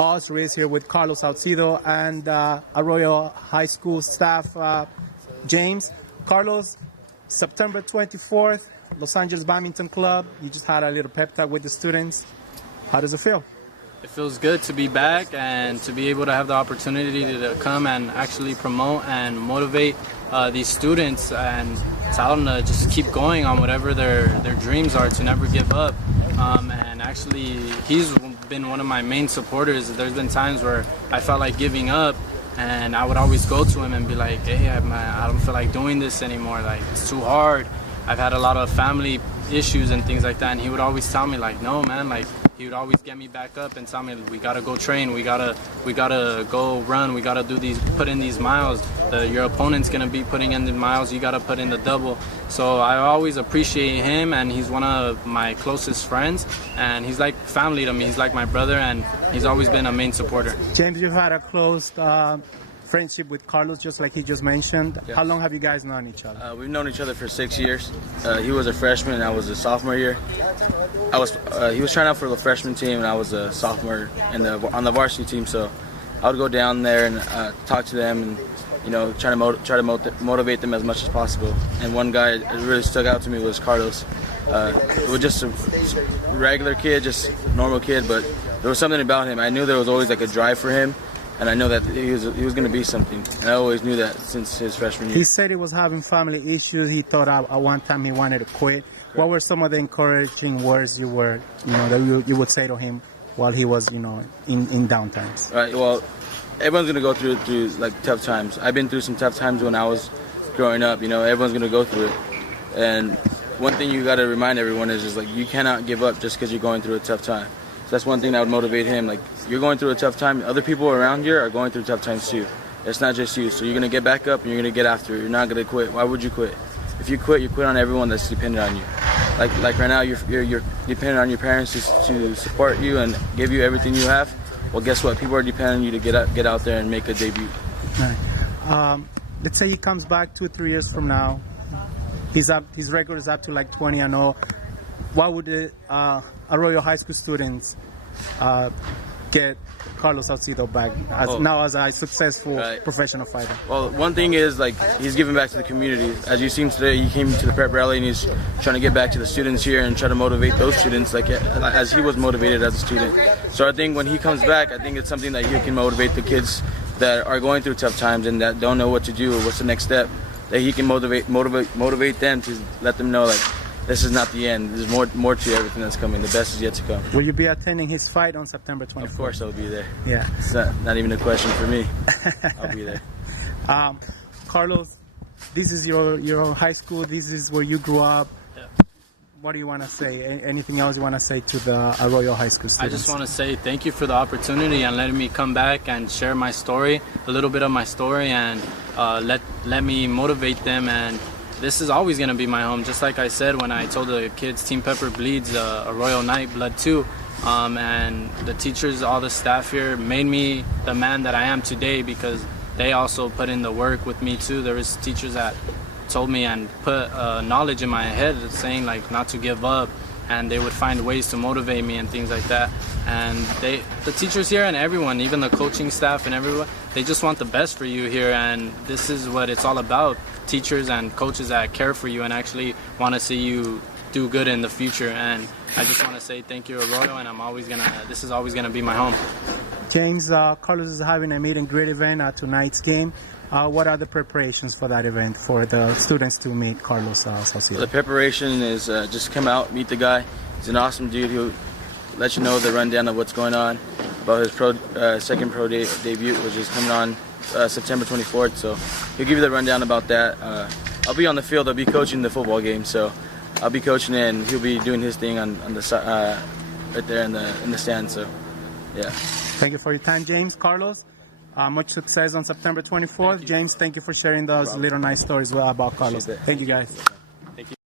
us. We're here with Carlos Saucedo and Arroyo High School staff, James. Carlos, September 24th, Los Angeles Badminton Club. You just had a little pep talk with the students. How does it feel? It feels good to be back and to be able to have the opportunity to come and actually promote and motivate these students and tell them to just keep going on whatever their dreams are, to never give up. And actually, he's been one of my main supporters. There's been times where I felt like giving up, and I would always go to him and be like, hey, I don't feel like doing this anymore. Like, it's too hard. I've had a lot of family issues and things like that, and he would always tell me, like, no, man, like, he would always get me back up and tell me, we gotta go train, we gotta go run, we gotta put in these miles. Your opponent's gonna be putting in the miles, you gotta put in the double. So I always appreciate him, and he's one of my closest friends, and he's like family to me. He's like my brother, and he's always been a main supporter. James, you've had a close friendship with Carlos, just like he just mentioned. Yes. How long have you guys known each other? We've known each other for 6 years. He was a freshman and I was a sophomore year. He was trying out for the freshman team and I was a sophomore on the varsity team. So I would go down there and talk to them and try to motivate them as much as possible. And one guy that really stuck out to me was Carlos. It was just a regular kid, just normal kid, but there was something about him. I knew there was always like a drive for him. And I know that he was going to be something. And I always knew that since his freshman year. He said he was having family issues. He thought at one time he wanted to quit. Correct. What were some of the encouraging words you would say to him while he was, in downtimes? Right. Well, everyone's going to go through like tough times. I've been through some tough times when I was growing up. Everyone's going to go through it. And one thing you got to remind everyone is like you cannot give up just because you're going through a tough time. So that's one thing that would motivate him. Like, you're going through a tough time. Other people around you are going through tough times too. It's not just you. So you're going to get back up and you're going to get after it. You're not going to quit. Why would you quit? If you quit, you quit on everyone that's dependent on you. Like right now, you're dependent on your parents to support you and give you everything you have. Well, guess what? People are depending on you to get out there and make a debut. Right. Let's say he comes back 2-3 years from now. His record is up to like 20-0. What would the Arroyo High School students get Carlos Saucedo back now as a successful professional fighter? Well, one thing is like he's giving back to the community. As you've seen today, he came to the prep rally and he's trying to get back to the students here and try to motivate those students like as he was motivated as a student. So I think when he comes back, I think it's something that he can motivate the kids that are going through tough times and that don't know what to do or what's the next step. That he can motivate them to let them know like, this is not the end. There's more to everything that's coming. The best is yet to come. Will you be attending his fight on September 24th? Of course I'll be there. Yeah. It's not even a question for me. I'll be there. Carlos, this is your high school. This is where you grew up. Yeah. What do you want to say? Anything else you want to say to the Arroyo High School students? I just want to say thank you for the opportunity and letting me come back and share my story, a little bit of my story, and let me motivate them. And this is always going to be my home. Just like I said when I told the kids Team Pepper bleeds, Arroyo Night blood too. And the teachers, all the staff here made me the man that I am today because they also put in the work with me too. There was teachers that told me and put knowledge in my head saying like not to give up, and they would find ways to motivate me and things like that. And the teachers here and everyone, even the coaching staff and everyone, they just want the best for you here, and this is what it's all about. Teachers and coaches that care for you and actually want to see you do good in the future. And I just want to say thank you, Arroyo, and this is always gonna be my home. James, Carlos is having a meet and greet event at tonight's game. What are the preparations for that event for the students to meet Carlos Saucedo? The preparation is just come out, meet the guy. He's an awesome dude who'll let you know the rundown of what's going on about his second pro debut, which is coming on September 24th. So he'll give you the rundown about that. I'll be on the field. I'll be coaching the football game, so I'll be coaching it, and he'll be doing his thing on the right there in the stand. So yeah. Thank you for your time, James. Carlos, much success on September 24th. James, thank you for sharing those little nice stories about Carlos. Thank you, guys.